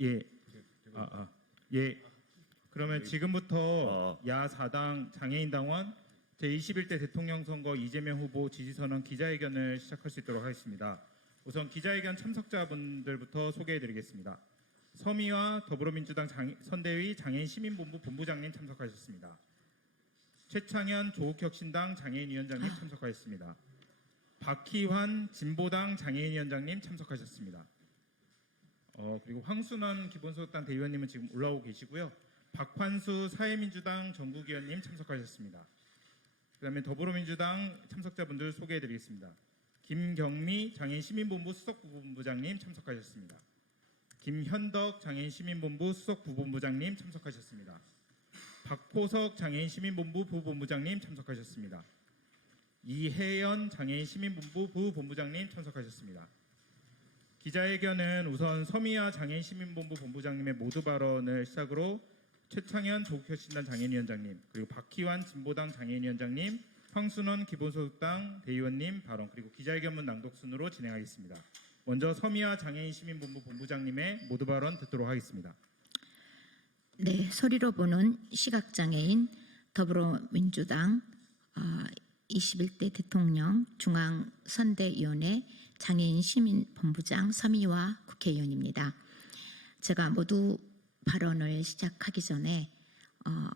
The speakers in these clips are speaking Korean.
예. 예. 그러면 지금부터 야4당 장애인당원 제21대 대통령 선거 이재명 후보 지지선언 기자회견을 시작할 수 있도록 하겠습니다. 우선 기자회견 참석자분들부터 소개해드리겠습니다. 서미와 더불어민주당 선대위 장애인 시민본부 본부장님 참석하셨습니다. 최창현 조국혁신당 장애인위원장님 참석하셨습니다. 박희환 진보당 장애인위원장님 참석하셨습니다. 그리고 황순원 기본소득당 대의원님은 지금 올라오고 계시고요. 박환수 사회민주당 전국위원님 참석하셨습니다. 그다음에 더불어민주당 참석자분들 소개해드리겠습니다. 김경미 장애인시민본부 수석부본부장님 참석하셨습니다. 김현덕 장애인시민본부 수석부본부장님 참석하셨습니다. 박호석 장애인시민본부 부본부장님 참석하셨습니다. 이혜연 장애인시민본부 부본부장님 참석하셨습니다. 기자회견은 우선 서미아 장애인시민본부 본부장님의 모두 발언을 시작으로 최창현 조국혁신당 장애인위원장님, 그리고 박희환 진보당 장애인위원장님, 황순원 기본소득당 대의원님 발언, 그리고 기자회견문 낭독 순으로 진행하겠습니다. 먼저 서미아 장애인시민본부 본부장님의 모두 발언 듣도록 하겠습니다. 네, 소리로 보는 시각장애인 더불어민주당 21대 대통령 중앙선대위원회 장애인 시민본부장 서미화 국회의원입니다. 제가 모두 발언을 시작하기 전에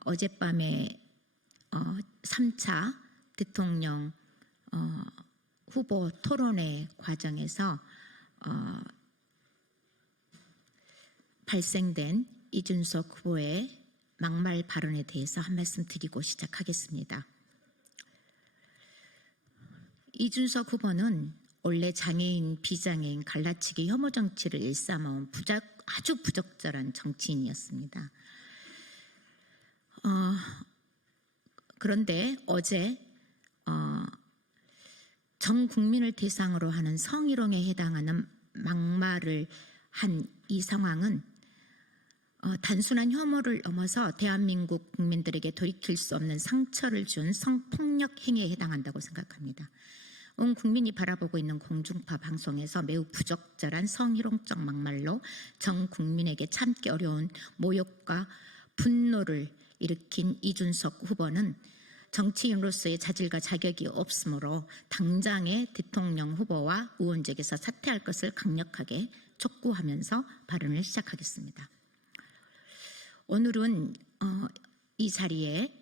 어젯밤에 3차 대통령 후보 토론회 과정에서 발생된 이준석 후보의 막말 발언에 대해서 한 말씀 드리고 시작하겠습니다. 이준석 후보는 원래 장애인, 비장애인 갈라치기 혐오 정치를 일삼아온 아주 부적절한 정치인이었습니다. 그런데 어제 전 국민을 대상으로 하는 성희롱에 해당하는 막말을 한 이 상황은 단순한 혐오를 넘어서 대한민국 국민들에게 돌이킬 수 없는 상처를 준 성폭력 행위에 해당한다고 생각합니다. 온 국민이 바라보고 있는 공중파 방송에서 매우 부적절한 성희롱적 막말로 전 국민에게 참기 어려운 모욕과 분노를 일으킨 이준석 후보는 정치인으로서의 자질과 자격이 없으므로 당장의 대통령 후보와 의원직에서 사퇴할 것을 강력하게 촉구하면서 발언을 시작하겠습니다. 오늘은 이 자리에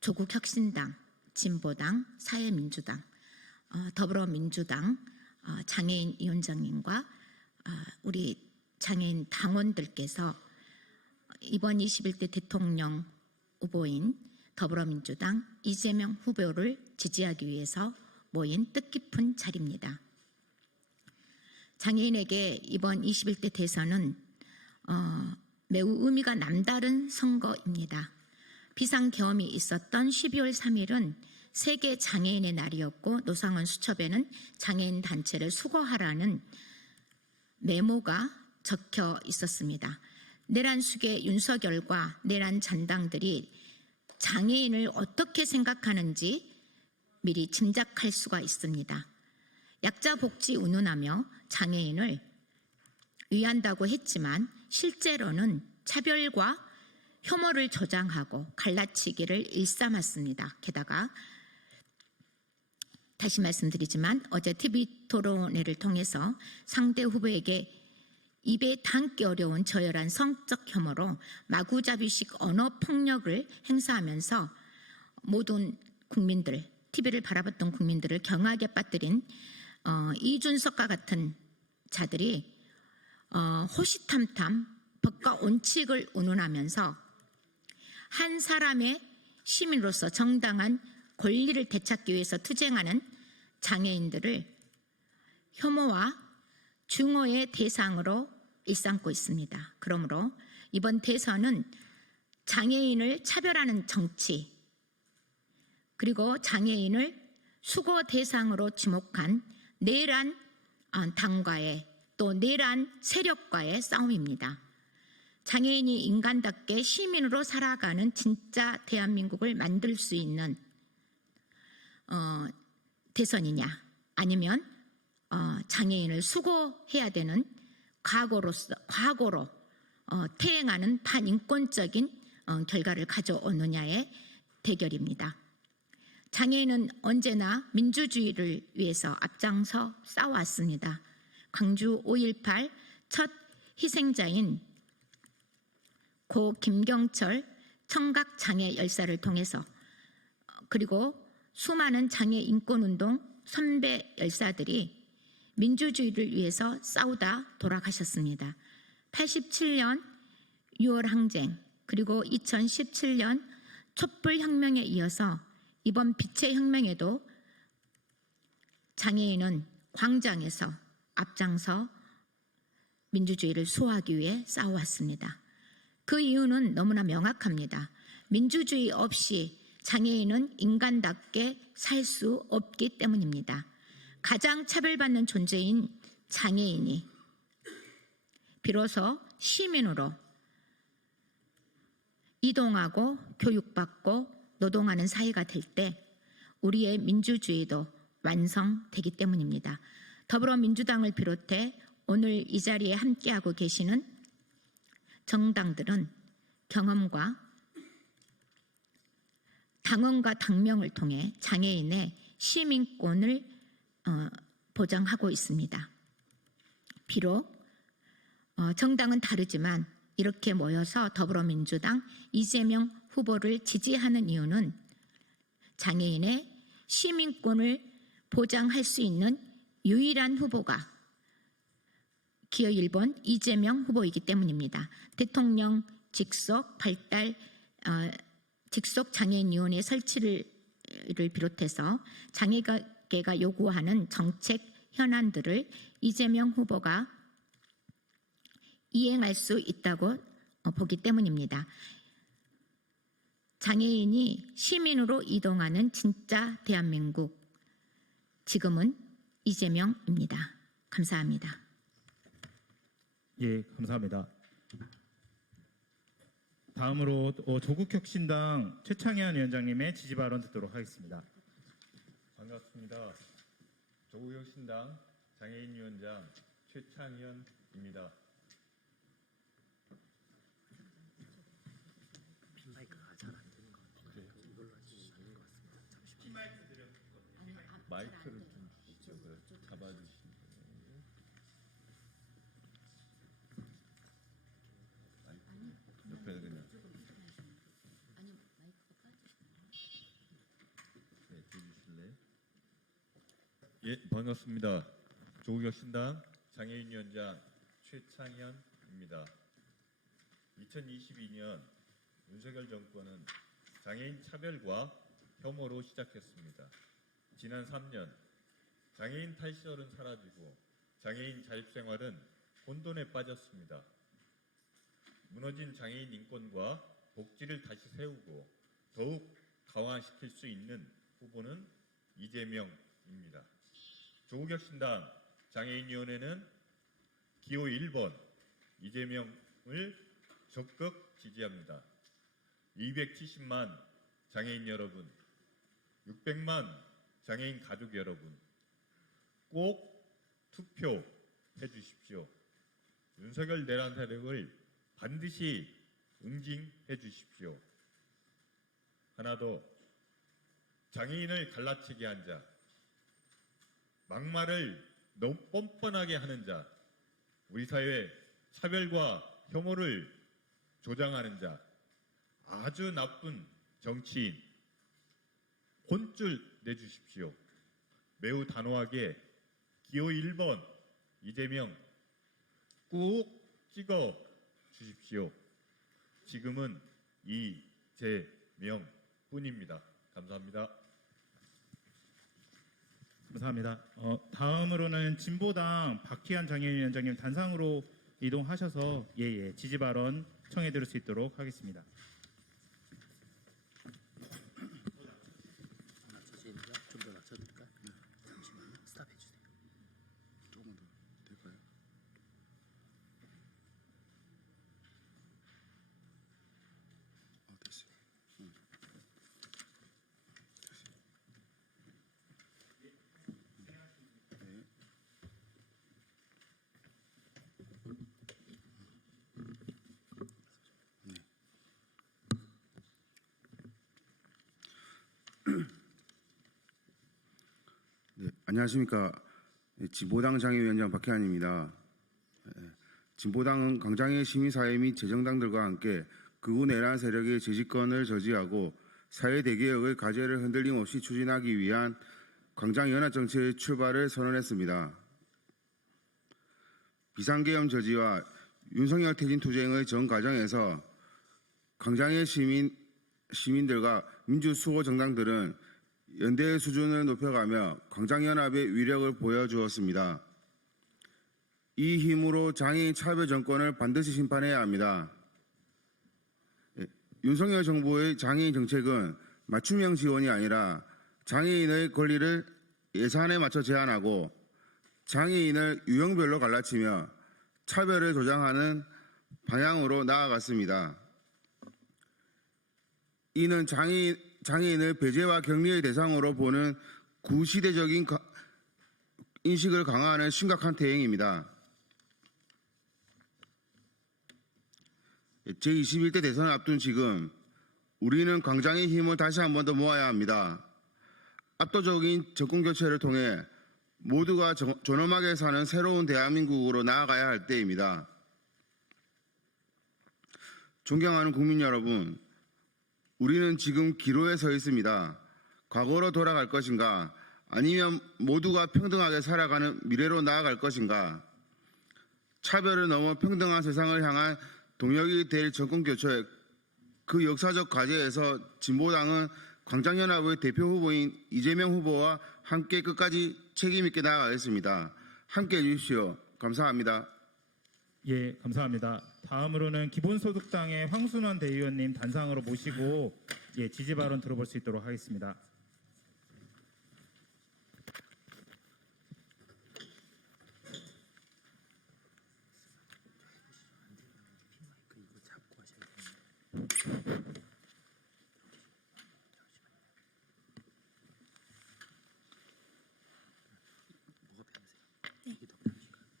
조국혁신당, 진보당, 사회민주당, 더불어민주당 장애인위원장님과 우리 장애인 당원들께서 이번 21대 대통령 후보인 더불어민주당 이재명 후보를 지지하기 위해서 모인 뜻깊은 자리입니다. 장애인에게 이번 21대 대선은 매우 의미가 남다른 선거입니다. 비상계엄이 있었던 12월 3일은 세계 장애인의 날이었고 노상원 수첩에는 장애인 단체를 수거하라는 메모가 적혀 있었습니다. 내란숙의 윤석열과 내란 잔당들이 장애인을 어떻게 생각하는지 미리 짐작할 수가 있습니다. 약자 복지 운운하며 장애인을 위한다고 했지만 실제로는 차별과 혐오를 조장하고 갈라치기를 일삼았습니다. 게다가 다시 말씀드리지만 어제 TV 토론회를 통해서 상대 후보에게 입에 담기 어려운 저열한 성적 혐오로 마구잡이식 언어 폭력을 행사하면서 모든 국민들, TV를 바라봤던 국민들을 경악에 빠뜨린 이준석과 같은 자들이 호시탐탐 법과 원칙을 운운하면서 한 사람의 시민으로서 정당한 권리를 되찾기 위해서 투쟁하는 장애인들을 혐오와 증오의 대상으로 일삼고 있습니다. 그러므로 이번 대선은 장애인을 차별하는 정치, 그리고 장애인을 수거 대상으로 지목한 내란 당과의 또 내란 세력과의 싸움입니다. 장애인이 인간답게 시민으로 살아가는 진짜 대한민국을 만들 수 있는 대선이냐, 아니면 장애인을 수거해야 되는 과거로 퇴행하는 반인권적인 결과를 가져오느냐의 대결입니다. 장애인은 언제나 민주주의를 위해서 앞장서 싸워왔습니다. 광주 5.18 첫 희생자인 고 김경철 청각장애 열사를 통해서 그리고 수많은 장애 인권운동 선배 열사들이 민주주의를 위해서 싸우다 돌아가셨습니다. 87년 6월 항쟁 그리고 2017년 촛불혁명에 이어서 이번 빛의 혁명에도 장애인은 광장에서 앞장서 민주주의를 수호하기 위해 싸워왔습니다. 그 이유는 너무나 명확합니다. 민주주의 없이 장애인은 인간답게 살 수 없기 때문입니다. 가장 차별받는 존재인 장애인이 비로소 시민으로 이동하고 교육받고 노동하는 사회가 될 때 우리의 민주주의도 완성되기 때문입니다. 더불어민주당을 비롯해 오늘 이 자리에 함께하고 계시는 정당들은 경험과 당원과 당명을 통해 장애인의 시민권을 보장하고 있습니다. 비록 정당은 다르지만 이렇게 모여서 더불어민주당 이재명 후보를 지지하는 이유는 장애인의 시민권을 보장할 수 있는 유일한 후보가 기호 1번 이재명 후보이기 때문입니다. 대통령 직속 발달 직속 장애인위원회 설치를 비롯해서 장애계가 요구하는 정책 현안들을 이재명 후보가 이행할 수 있다고 보기 때문입니다. 장애인이 시민으로 이동하는 진짜 대한민국, 지금은 이재명입니다. 감사합니다. 예, 감사합니다. 다음으로 조국혁신당 최창현 위원장님의 지지 발언 듣도록 하겠습니다. 반갑습니다. 조국혁신당 장애인위원장 최창현입니다. 마이크를 좀 주시죠. 잡아주시면 옆에 그냥 주실래요? 예, 반갑습니다. 조국혁신당 장애인위원장 최창현입니다. 2022년 윤석열 정권은 장애인 차별과 혐오로 시작했습니다. 지난 3년 장애인 탈시설은 사라지고 장애인 자립생활은 혼돈에 빠졌습니다. 무너진 장애인 인권과 복지를 다시 세우고 더욱 강화시킬 수 있는 후보는 이재명입니다. 조국혁신당 장애인위원회는 기호 1번 이재명을 적극 지지합니다. 270만 장애인 여러분, 600만 장애인 가족 여러분, 꼭 투표해 주십시오. 윤석열 내란 세력을 반드시 응징해 주십시오. 하나 더, 장애인을 갈라치게 한 자, 막말을 너무 뻔뻔하게 하는 자, 우리 사회의 차별과 혐오를 조장하는 자, 아주 나쁜 정치인, 혼쭐 내주십시오. 매우 단호하게 기호 1번 이재명 꾹 찍어 주십시오. 지금은 이재명뿐입니다. 감사합니다. 감사합니다. 다음으로는 진보당 박희한 장애인위원장님 단상으로 이동하셔서 지지 발언 청해 들을 수 있도록 하겠습니다. 좀 더 낮춰드릴까요? 잠시만요. 스탑해 주세요. 조금만 더 될까요? 됐어요. 됐어요. 네. 안녕하십니까. 진보당 장애위원장 박혜안입니다. 진보당은 광장의 시민사회 및 재정당들과 함께 극우 내란 세력의 재집권을 저지하고 사회 대개혁의 과제를 흔들림 없이 추진하기 위한 광장연합정치의 출발을 선언했습니다. 비상계엄 저지와 윤석열 퇴진 투쟁의 전 과정에서 광장의 시민들과 민주수호 정당들은 연대의 수준을 높여가며 광장연합의 위력을 보여주었습니다. 이 힘으로 장애인 차별 정권을 반드시 심판해야 합니다. 윤석열 정부의 장애인 정책은 맞춤형 지원이 아니라 장애인의 권리를 예산에 맞춰 제한하고 장애인을 유형별로 갈라치며 차별을 조장하는 방향으로 나아갔습니다. 이는 장애인을 배제와 격리의 대상으로 보는 구시대적인 인식을 강화하는 심각한 태행입니다. 제21대 대선을 앞둔 지금 우리는 광장의 힘을 다시 한 번 더 모아야 합니다. 압도적인 정권교체를 통해 모두가 존엄하게 사는 새로운 대한민국으로 나아가야 할 때입니다. 존경하는 국민 여러분, 우리는 지금 기로에 서 있습니다. 과거로 돌아갈 것인가, 아니면 모두가 평등하게 살아가는 미래로 나아갈 것인가, 차별을 넘어 평등한 세상을 향한 동력이 될 정권교체, 그 역사적 과제에서 진보당은 광장연합의 대표 후보인 이재명 후보와 함께 끝까지 책임있게 나아가겠습니다. 함께해 주십시오. 감사합니다. 예, 감사합니다. 다음으로는 기본소득당의 황순원 대의원님 단상으로 모시고 지지 발언 들어볼 수 있도록 하겠습니다.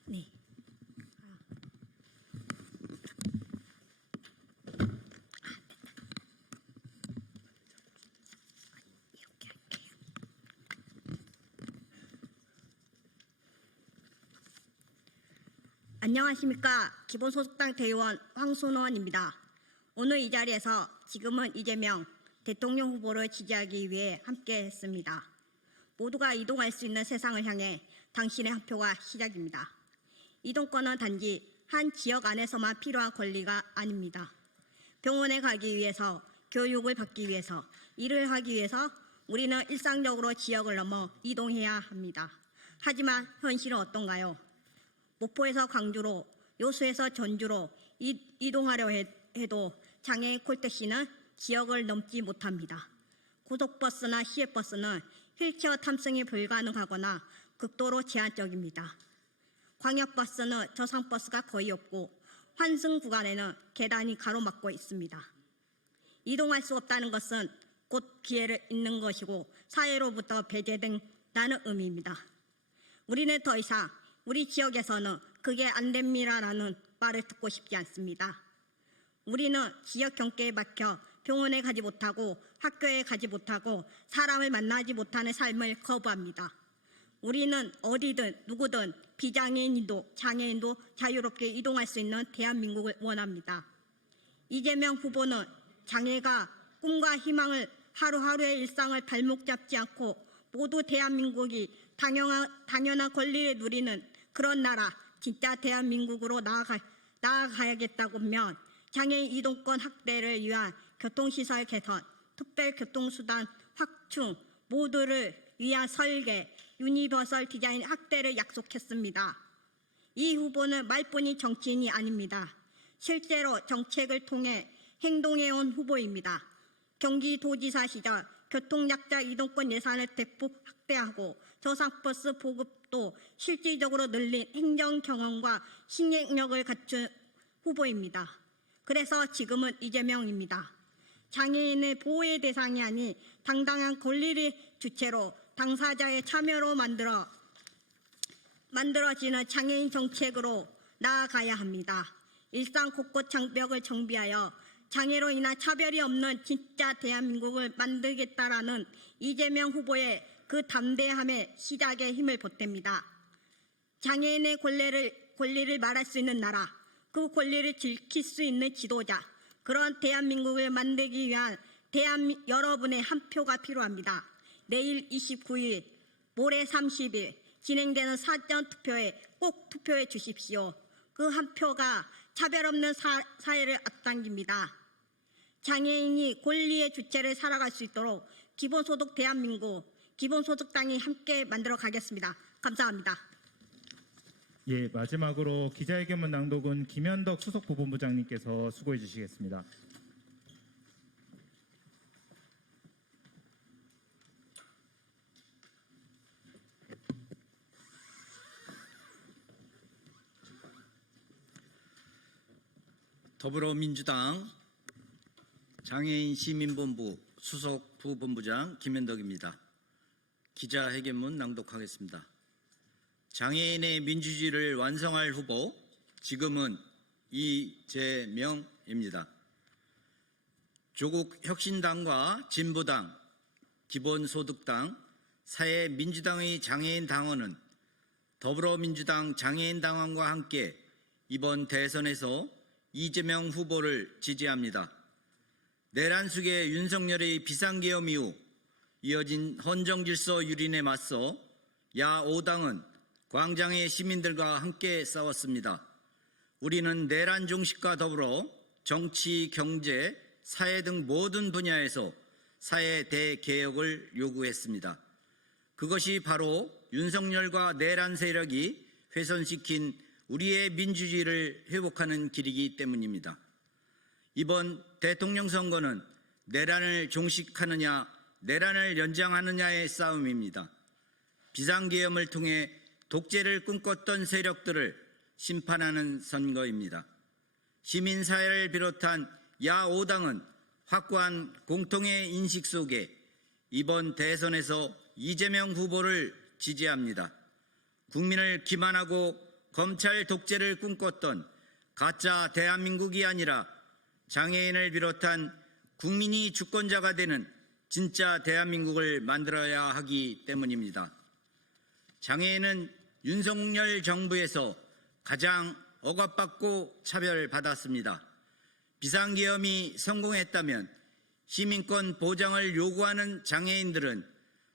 네. 안녕하십니까. 기본소득당 대의원 황순원입니다. 오늘 이 자리에서 지금은 이재명 대통령 후보를 지지하기 위해 함께했습니다. 모두가 이동할 수 있는 세상을 향해 당신의 한 표가 시작입니다. 이동권은 단지 한 지역 안에서만 필요한 권리가 아닙니다. 병원에 가기 위해서, 교육을 받기 위해서, 일을 하기 위해서 우리는 일상적으로 지역을 넘어 이동해야 합니다. 하지만 현실은 어떤가요? 목포에서 광주로, 여수에서 전주로 이동하려 해도 장애인 콜택시는 지역을 넘지 못합니다. 고속버스나 시외버스는 휠체어 탑승이 불가능하거나 극도로 제한적입니다. 광역버스는 저상버스가 거의 없고 환승 구간에는 계단이 가로막고 있습니다. 이동할 수 없다는 것은 곧 기회를 잃는 것이고 사회로부터 배제된다는 의미입니다. 우리는 더 이상 우리 지역에서는 그게 안 됩니다라는 말을 듣고 싶지 않습니다. 우리는 지역 경계에 막혀 병원에 가지 못하고 학교에 가지 못하고 사람을 만나지 못하는 삶을 거부합니다. 우리는 어디든 누구든 비장애인도 장애인도 자유롭게 이동할 수 있는 대한민국을 원합니다. 이재명 후보는 장애가 꿈과 희망을 하루하루의 일상을 발목 잡지 않고 모두 대한민국이 당연한 권리를 누리는 그런 나라, 진짜 대한민국으로 나아가야겠다고면 장애인 이동권 확대를 위한 교통시설 개선, 특별교통수단 확충, 모두를 위한 설계, 유니버설 디자인 확대를 약속했습니다. 이 후보는 말뿐인 정치인이 아닙니다. 실제로 정책을 통해 행동해온 후보입니다. 경기도지사 시절 교통약자 이동권 예산을 대폭 확대하고 저상버스 보급도 실질적으로 늘린 행정 경험과 신행력을 갖춘 후보입니다. 그래서 지금은 이재명입니다. 장애인의 보호의 대상이 아닌 당당한 권리를 주체로 당사자의 참여로 만들어지는 장애인 정책으로 나아가야 합니다. 일상 곳곳 장벽을 정비하여 장애로 인한 차별이 없는 진짜 대한민국을 만들겠다라는 이재명 후보의 그 담대함의 시작에 힘을 보탭니다. 장애인의 권리를 말할 수 있는 나라, 그 권리를 지킬 수 있는 지도자, 그런 대한민국을 만들기 위한 여러분의 한 표가 필요합니다. 내일 29일, 모레 30일 진행되는 사전투표에 꼭 투표해 주십시오. 그 한 표가 차별 없는 사회를 앞당깁니다. 장애인이 권리의 주체를 살아갈 수 있도록 기본소득 대한민국, 기본소득당이 함께 만들어 가겠습니다. 감사합니다. 예, 마지막으로 기자회견문 낭독은 김현덕 수석부본부장님께서 수고해 주시겠습니다. 더불어민주당 장애인 시민본부 수석 부본부장 김현덕입니다. 기자회견문 낭독하겠습니다. 장애인의 민주주의를 완성할 후보, 지금은 이재명입니다. 조국혁신당과 진보당, 기본소득당, 사회민주당의 장애인 당원은 더불어민주당 장애인 당원과 함께 이번 대선에서 이재명 후보를 지지합니다. 내란 속의 윤석열의 비상계엄 이후 이어진 헌정질서 유린에 맞서 야5당은 광장의 시민들과 함께 싸웠습니다. 우리는 내란 종식과 더불어 정치, 경제, 사회 등 모든 분야에서 사회 대개혁을 요구했습니다. 그것이 바로 윤석열과 내란 세력이 훼손시킨 우리의 민주주의를 회복하는 길이기 때문입니다. 이번 대통령 선거는 내란을 종식하느냐, 내란을 연장하느냐의 싸움입니다. 비상계엄을 통해 독재를 꿈꿨던 세력들을 심판하는 선거입니다. 시민사회를 비롯한 야5당은 확고한 공통의 인식 속에 이번 대선에서 이재명 후보를 지지합니다. 국민을 기만하고 검찰 독재를 꿈꿨던 가짜 대한민국이 아니라 장애인을 비롯한 국민이 주권자가 되는 진짜 대한민국을 만들어야 하기 때문입니다. 장애인은 윤석열 정부에서 가장 억압받고 차별받았습니다. 비상계엄이 성공했다면 시민권 보장을 요구하는 장애인들은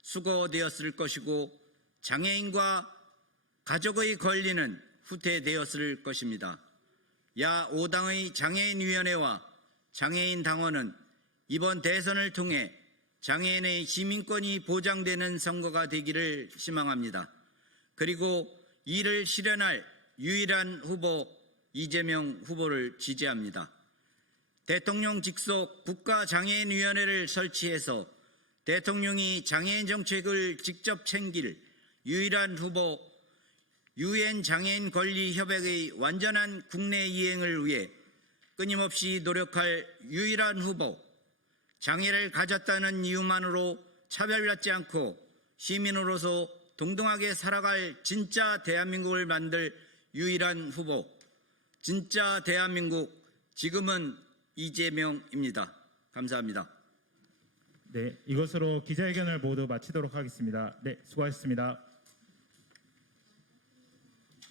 수거되었을 것이고 장애인과 가족의 권리는 후퇴되었을 것입니다. 야5당의 장애인위원회와 장애인 당원은 이번 대선을 통해 장애인의 시민권이 보장되는 선거가 되기를 희망합니다. 그리고 이를 실현할 유일한 후보 이재명 후보를 지지합니다. 대통령 직속 국가장애인위원회를 설치해서 대통령이 장애인 정책을 직접 챙길 유일한 후보 UN 장애인 권리 협약의 완전한 국내 이행을 위해 끊임없이 노력할 유일한 후보, 장애를 가졌다는 이유만으로 차별받지 않고 시민으로서 동등하게 살아갈 진짜 대한민국을 만들 유일한 후보, 진짜 대한민국, 지금은 이재명입니다. 감사합니다. 네, 이것으로 기자회견을 모두 마치도록 하겠습니다. 네, 수고하셨습니다.